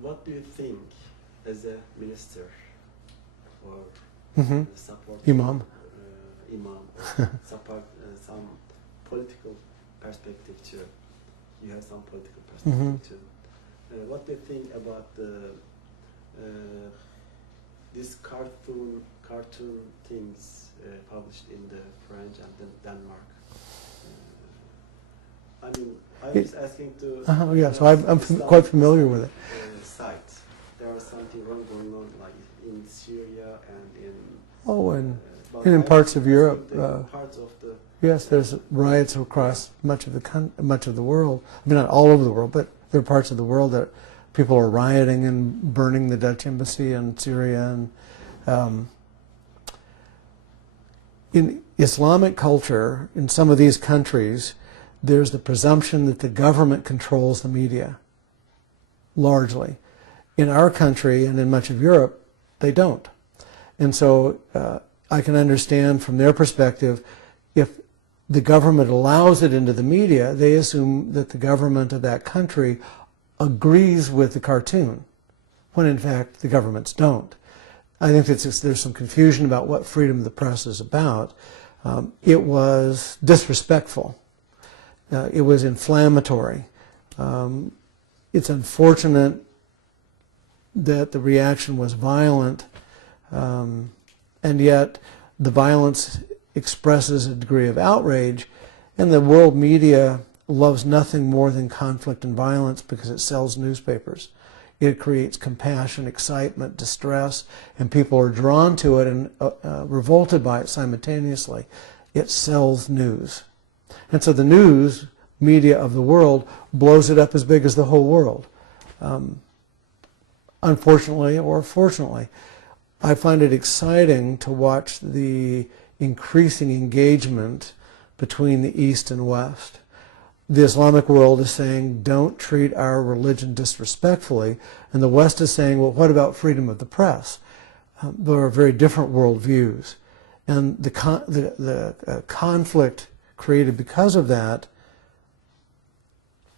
what do you think as a minister or support Imam. imam or support some political perspective too? You have some political perspective too. What do you think about this cartoon things published in the French and Denmark? I mean, I was asking to. Yeah, so I'm quite familiar with it. Site. There was something wrong going on, like in Syria and in. Oh, and in parts of Europe. Parts of the. Yes, there's riots across much of the world. I mean, not all over the world, but there are parts of the world that people are rioting and burning the Dutch embassy in Syria. And in Islamic culture, in some of these countries, there's the presumption that the government controls the media, largely. In our country and in much of Europe, they don't. And so I can understand from their perspective, if the government allows it into the media, they assume that the government of that country agrees with the cartoon, when in fact the governments don't. I think there's some confusion about what freedom of the press is about. It was disrespectful. It was inflammatory. It's unfortunate that the reaction was violent, and yet the violence expresses a degree of outrage, and the world media loves nothing more than conflict and violence because it sells newspapers. It creates compassion, excitement, distress, and people are drawn to it and revolted by it simultaneously. It sells news. And so the news media of the world blows it up as big as the whole world. Unfortunately or fortunately, I find it exciting to watch the increasing engagement between the East and West. The Islamic world is saying, don't treat our religion disrespectfully, and the West is saying, well, what about freedom of the press? There are very different worldviews. And the conflict created because of that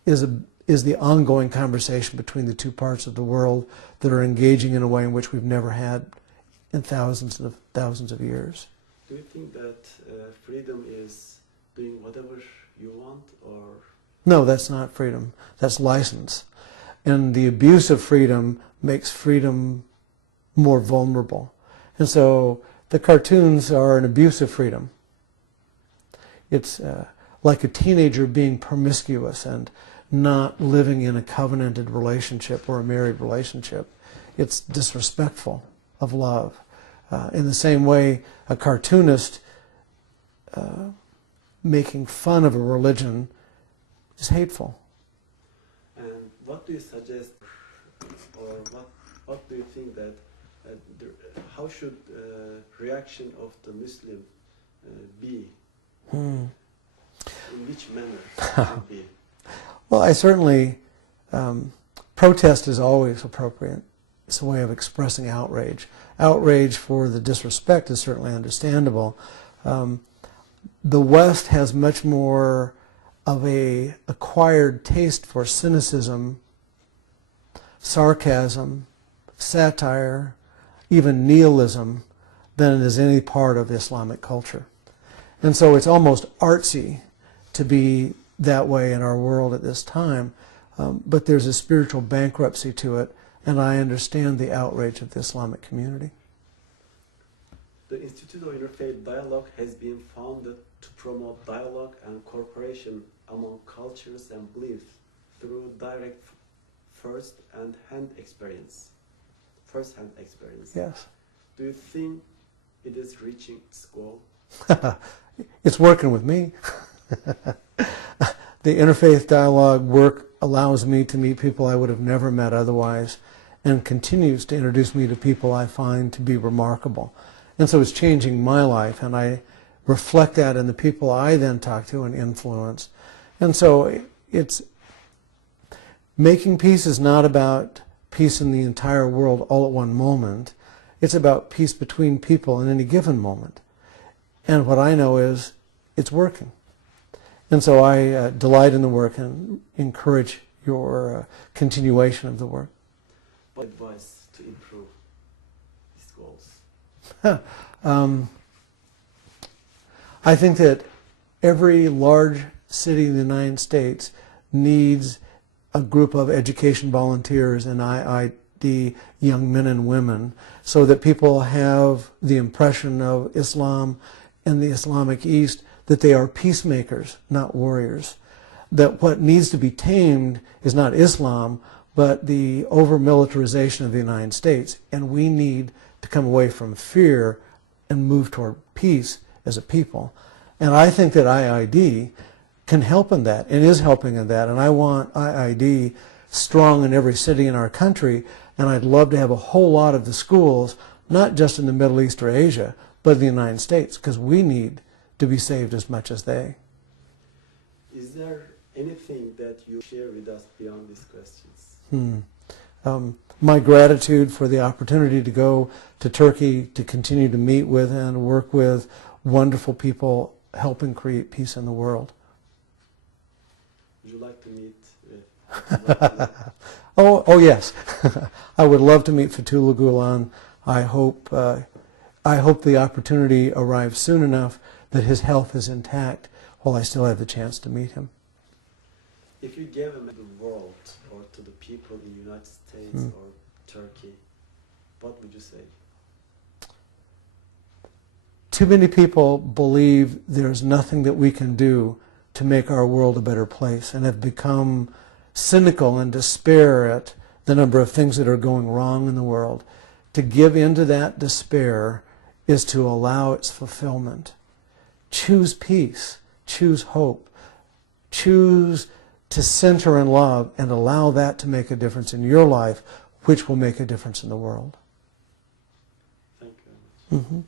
is the ongoing conversation between the two parts of the world that are engaging in a way in which we've never had in thousands of years. Do you think that freedom is doing whatever you want, or? No, that's not freedom. That's license. And the abuse of freedom makes freedom more vulnerable. And so the cartoons are an abuse of freedom. It's like a teenager being promiscuous and not living in a covenanted relationship or a married relationship. It's disrespectful of love. In the same way, a cartoonist making fun of a religion is hateful. And what do you suggest, or what do you think that, how should reaction of the Muslim be? In which manner should it be? Well, I certainly, protest is always appropriate. It's a way of expressing outrage. Outrage for the disrespect is certainly understandable. The West has much more of a acquired taste for cynicism, sarcasm, satire, even nihilism than it is any part of Islamic culture. And so it's almost artsy to be that way in our world at this time, but there's a spiritual bankruptcy to it, and I understand the outrage of the Islamic community. The Institute of Interfaith Dialogue has been founded to promote dialogue and cooperation among cultures and beliefs through direct first-hand experience. Yes. Do you think it is reaching its goal? It's working with me. The interfaith dialogue work allows me to meet people I would have never met otherwise, and continues to introduce me to people I find to be remarkable. And so it's changing my life, and I reflect that in the people I then talk to and influence. And so it's making peace is not about peace in the entire world all at one moment. It's about peace between people in any given moment. And what I know is it's working. And so I delight in the work and encourage your continuation of the work. what advice to improve these goals? I think that every large city in the United States needs a group of education volunteers and IID young men and women so that people have the impression of Islam and the Islamic East that they are peacemakers, not warriors. That what needs to be tamed is not Islam, but the over-militarization of the United States. And we need to come away from fear and move toward peace as a people. And I think that IID can help in that and is helping in that. And I want IID strong in every city in our country. And I'd love to have a whole lot of the schools, not just in the Middle East or Asia, but in the United States, because we need to be saved as much as they. Is there anything that you share with us beyond these questions? My gratitude for the opportunity to go to Turkey to continue to meet with and work with wonderful people helping create peace in the world. Would you like to meet with Oh yes. I would love to meet Fethullah Gulen. I hope the opportunity arrives soon enough that his health is intact while I still have the chance to meet him. If you gave him the world or to the people in the United States or Turkey, what would you say? Too many people believe there's nothing that we can do to make our world a better place and have become cynical and despair at the number of things that are going wrong in the world. To give into that despair is to allow its fulfillment. Choose peace, choose hope, choose to center in love and allow that to make a difference in your life, which will make a difference in the world. Thank you very much.